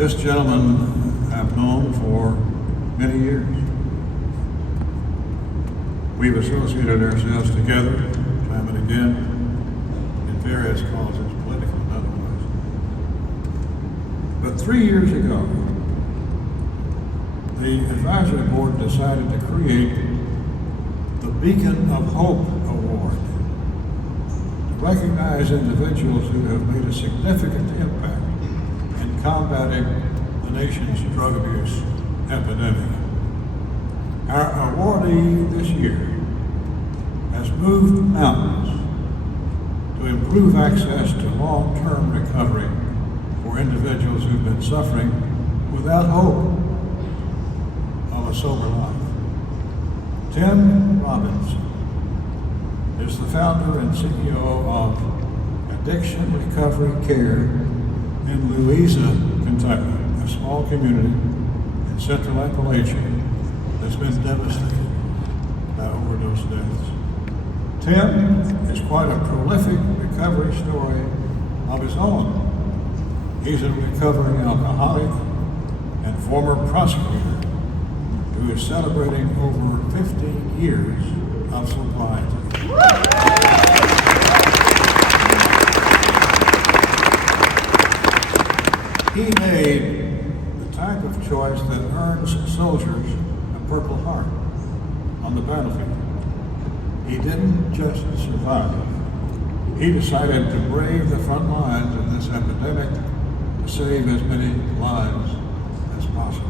This gentleman I've known for many years. We've associated ourselves together time and again in various causes, political and otherwise. But 3 years ago, the advisory board decided to create the Beacon of Hope Award to recognize individuals who have made a significant impact in combating the nation's drug abuse epidemic. Our awardee this year has moved mountains to improve access to long-term recovery for individuals who've been suffering without hope of a sober life. Tim Robinson is the founder and CEO of Addiction Recovery Care in Louisa, Kentucky, a small community in central Appalachia that's been devastated by overdose deaths. Tim is quite a prolific recovery story of his own. He's a recovering alcoholic and former prosecutor who is celebrating over 15 years of sobriety. He made the type of choice that earns soldiers a Purple Heart on the battlefield. He didn't just survive. He decided to brave the front lines of this epidemic to save as many lives as possible.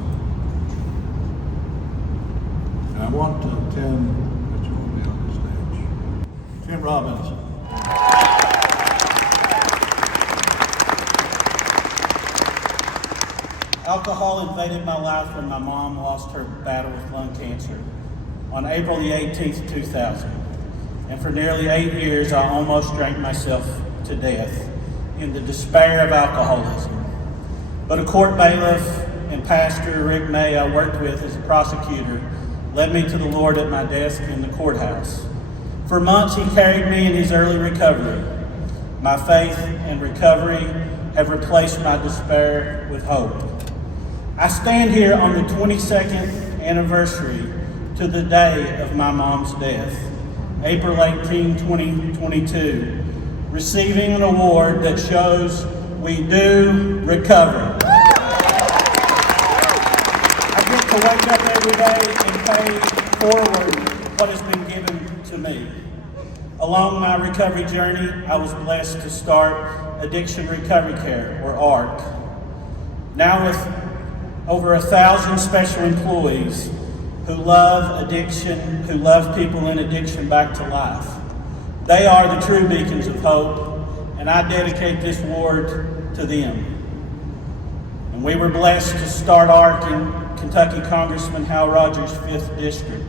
And I want Tim to join me on the stage. Tim Robinson. Alcohol invaded my life when my mom lost her battle with lung cancer on April the 18th, 2000. And for nearly 8 years, I almost drank myself to death in the despair of alcoholism. But a court bailiff and pastor, Rick May, I worked with as a prosecutor, led me to the Lord at my desk in the courthouse. For months, he carried me in his early recovery. My faith and recovery have replaced my despair with hope. I stand here on the 22nd anniversary to the day of my mom's death, April 18, 2022, receiving an award that shows we do recover. I get to wake up every day and pay forward what has been given to me. Along my recovery journey, I was blessed to start Addiction Recovery Care, or ARC. Now with over 1,000 special employees who love addiction, who love people in addiction back to life. They are the true beacons of hope, and I dedicate this award to them. And we were blessed to start ARC in Kentucky Congressman Hal Rogers' 5th District,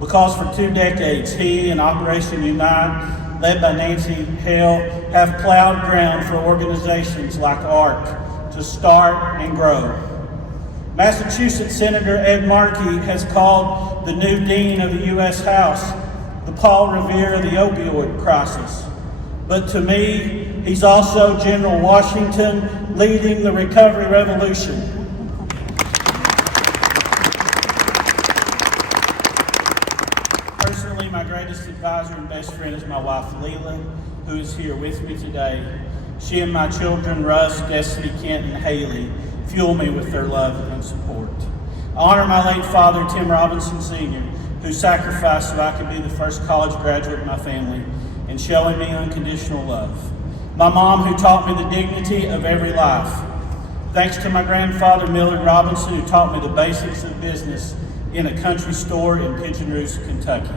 because for 2 decades he and Operation Unite, led by Nancy Hale, have plowed ground for organizations like ARC to start and grow. Massachusetts Senator Ed Markey has called the new Dean of the U.S. House the Paul Revere of the opioid crisis. But to me, he's also General Washington leading the recovery revolution. Personally, my greatest advisor and best friend is my wife, Leela, who is here with me today. She and my children, Russ, Destiny, Kent, and Haley, fuel me with their love and support. I honor my late father, Tim Robinson Sr., who sacrificed so I could be the first college graduate in my family and showing me unconditional love. My mom, who taught me the dignity of every life. Thanks to my grandfather, Millard Robinson, who taught me the basics of business in a country store in Pigeon Roost, Kentucky.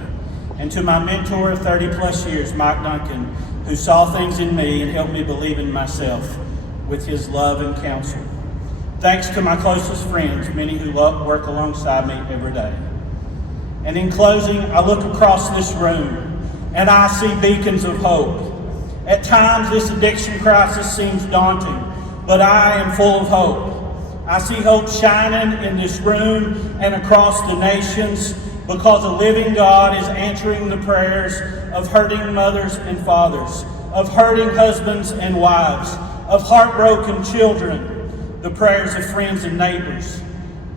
And to my mentor of 30 plus years, Mike Duncan, who saw things in me and helped me believe in myself with his love and counsel. Thanks to my closest friends, many who work alongside me every day. And in closing, I look across this room and I see beacons of hope. At times, this addiction crisis seems daunting, but I am full of hope. I see hope shining in this room and across the nations because a living God is answering the prayers of hurting mothers and fathers, of hurting husbands and wives, of heartbroken children. the prayers of friends and neighbors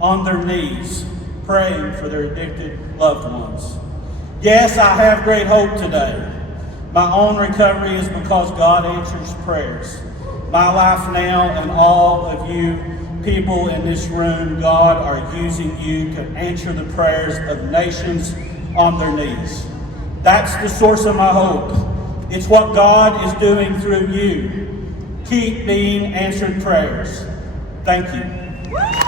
on their knees, praying for their addicted loved ones. Yes, I have great hope today. My own recovery is because God answers prayers. My life now and all of you people in this room, God are using you to answer the prayers of nations on their knees. That's the source of my hope. It's what God is doing through you. Keep being answered prayers. Thank you.